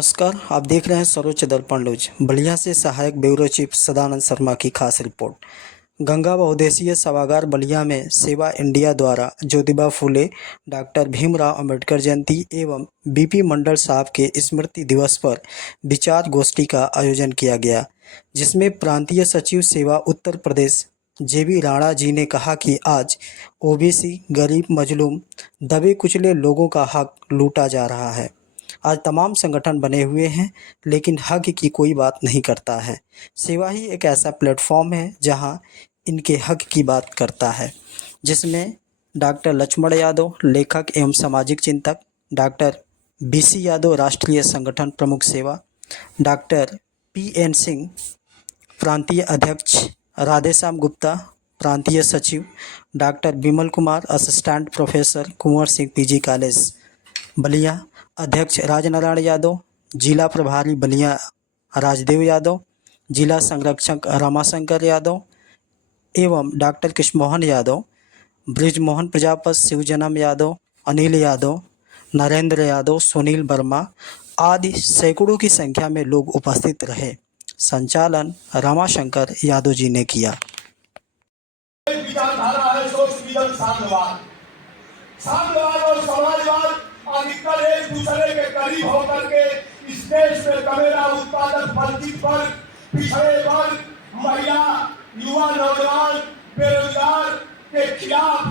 नमस्कार, आप देख रहे हैं सर्वोच्च दर्पण न्यूज। बलिया से सहायक ब्यूरो चीफ सदानंद शर्मा की खास रिपोर्ट। गंगा बहुउद्देशीय सभागार बलिया में सेवा इंडिया द्वारा ज्योतिबा फूले, डॉक्टर भीमराव अंबेडकर जयंती एवं बीपी मंडल साहब के स्मृति दिवस पर विचार गोष्ठी का आयोजन किया गया, जिसमें प्रांतीय सचिव सेवा उत्तर प्रदेश जेबी राणा जी ने कहा कि आज ओबीसी, गरीब, मजलूम, दबे कुचले लोगों का हक लूटा जा रहा है। आज तमाम संगठन बने हुए हैं, लेकिन हक की कोई बात नहीं करता है। सेवा ही एक ऐसा प्लेटफॉर्म है जहां इनके हक की बात करता है, जिसमें डॉक्टर लक्ष्मण यादव, लेखक एवं सामाजिक चिंतक, डॉक्टर बीसी यादव, राष्ट्रीय संगठन प्रमुख सेवा, डॉक्टर पीएन सिंह, प्रांतीय अध्यक्ष, राधेश्याम गुप्ता, प्रांतीय सचिव, doctor Vimal Kumar, assistant professor, Kunwar Singh PG college Ballia, अध्यक्ष राजनारायण यादव, जिला प्रभारी बलिया राजदेव यादव, जिला संरक्षक रामाशंकर यादव एवं डॉक्टर कृष्णमोहन यादव, ब्रिजमोहन प्रजापति, शिवजनम यादव, अनिल यादव, नरेंद्र यादव, सुनील वर्मा आदि सैकड़ों की संख्या में लोग उपस्थित रहे। संचालन रामाशंकर यादव जी ने किया। विचारधारा है सोशलिज्म, साम्यवाद और समाजवाद अधिकतर एक दूसरे के करीब होकर के इस देश में कमेरा उत्पादक वंचित वर्ग, पिछड़े वर्ग, महिला, युवा, नौजवान, बेरोजगार के खिलाफ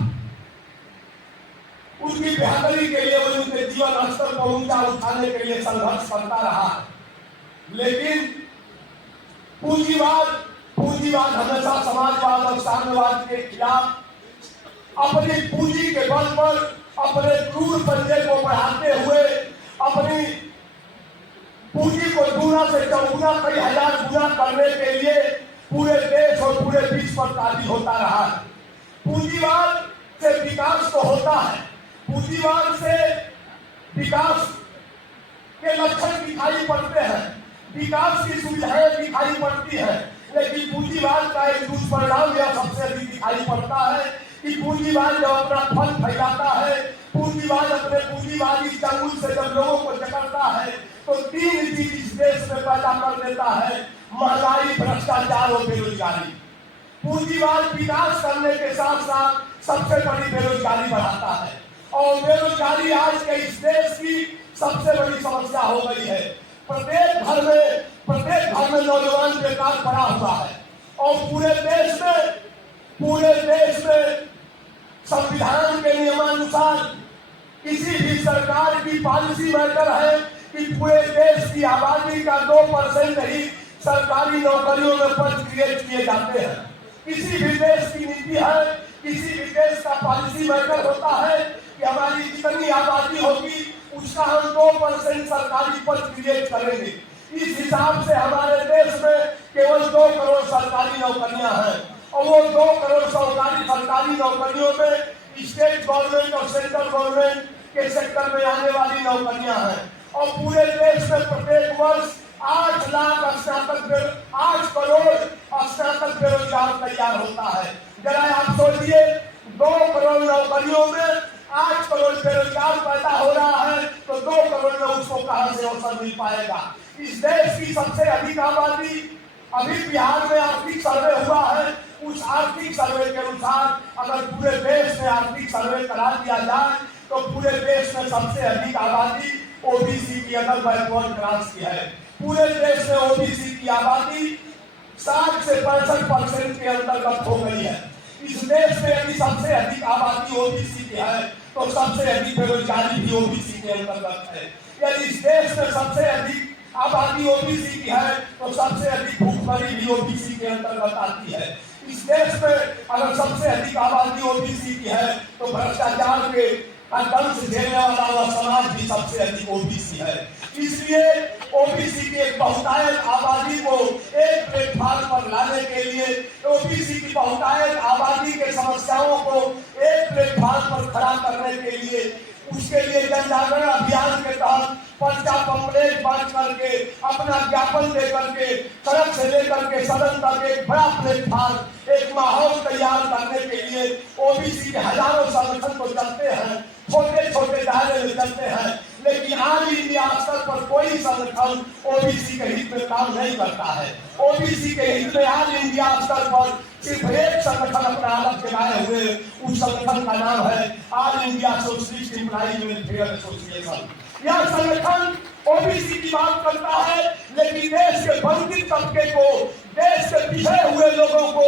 उनकी बेहतरी के लिए, उनके जीवन स्तर को ऊंचा उठाने के लिए संघर्ष करता रहा। लेकिन पूंजीवाद हमेशा समाजवाद और साम्यवाद के खिलाफ अपनी पूंजी के बल पर अपने क्रूर पंजे को बढ़ाते हुए अपनी पूंजी को दूना से चौगुना, कई हजार गुना करने के लिए पूरे देश और पूरे विश्व पर काबिज होता रहा है। पूंजीवाद से विकास तो होता है, पूंजीवाद से विकास के लक्षण दिखाई पड़ते हैं, विकास की सुविधाएं दिखाई पड़ती है, लेकिन पूंजीवाद का एक दुष्परिणाम यह सबसे अधिक दिखाई पड़ता है कि पूंजीवाद जब अपना फल फैलाता है, पूंजीवाद अपने पूंजीवादी चंगुल से जब लोगों को जकड़ता है तो तीन चीज इस देश में पैदा कर देता है: महंगाई, भ्रष्टाचार और बेरोजगारी। पूंजीवाद विकास करने के साथ साथ सबसे बड़ी बेरोजगारी बढ़ाता है, और बेरोजगारी आज के इस देश की सबसे बड़ी समस्या हो गई है। प्रत्येक घर में नौजवान बेकार पड़ा हुआ है, और पूरे देश में संविधान के नियमानुसार किसी भी सरकार की पॉलिसी मैटर है कि पूरे देश की आबादी का 2% ही सरकारी नौकरियों में पद क्रिएट किए जाते हैं। किसी भी देश की नीति है, किसी भी देश का पॉलिसी मैटर होता है कि हमारी जितनी आबादी होगी उसका हम 2% सरकारी पद क्रिएट करेंगे। इस हिसाब से हमारे देश में केवल 2 करोड़ सरकारी नौकरियां हैं, और वो 2 करोड़ सरकारी नौकरियों में स्टेट गवर्नमेंट और सेंट्रल गवर्नमेंट के सेक्टर में आने वाली नौकरियां हैं। और पूरे देश में प्रत्येक वर्ष 8 करोड़ स्नातक बेरोजगार तैयार होता है। जरा आप सोचिए, 2 करोड़ नौकरियों में 8 करोड़ बेरोजगार पैदा हो रहा है, तो 2 करोड़ में उसको कहां से अवसर मिल पाएगा? इस देश की सबसे अधिक आबादी, अभी बिहार में आर्थिक सर्वे हुआ है, उस आर्थिक सर्वे के अनुसार अगर पूरे देश में आर्थिक सर्वे करा दिया जाए तो पूरे देश में सबसे अधिक आबादी ओबीसी की, अगर बैकवर्ड क्लास की है। पूरे देश में ओबीसी की आबादी 60 से 65% के अंतर्गत हो गई है। इस देश में यदि सबसे अधिक आबादी ओबीसी की है तो सबसे अधिक बेरोजगारी भी ओबीसी के अंतर्गत है। यदि इस देश में सबसे अधिक आबादी ओबीसी की है तो सबसे अधिक भूखमरी भी ओबीसी के अंतर्गत आती है। इस देश में अगर सबसे अधिक आबादी ओबीसी की है तो भ्रष्टाचार के दंश झेलने वाला वह समाज भी सबसे अधिक ओबीसी है। इसलिए ओबीसी की एक बहुतायत आबादी को एक प्लेटफॉर्म पर लाने के लिए, ओबीसी की बहुतायत आबादी के समस्याओं को एक प्लेटफॉर्म पर खड़ा करने के लिए, उसके लिए जनजागरण अभियान के तहत पर्चा पंपलेट बांट करके, अपना ज्ञापन दे करके, सड़क से लेकर के सदन तक एक बड़ा प्लेटफॉर्म, एक माहौल तैयार करने के लिए ओबीसी के हजारों संगठन तो चलते हैं, छोटे छोटे दायरे में चलते हैं, लेकिन आज इंडिया स्तर पर कोई संगठन ओबीसी के हित में काम नहीं करता है। ओबीसी के हित में आज इंडिया स्तर पर सिर्फ एक संगठन अपना अलग जगाए हुए, उस संगठन का नाम है all India socialist employees welfare association. यह संगठन ओबीसी की बात करता है, लेकिन देश के वंचित तबके को, देश के पिछड़े हुए लोगों को,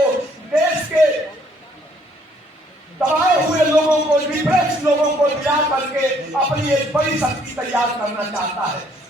देश के दबाए हुए लोगों को, डिप्रेस लोगों को मिला करके अपनी एक बड़ी शक्ति तैयार करना चाहता है।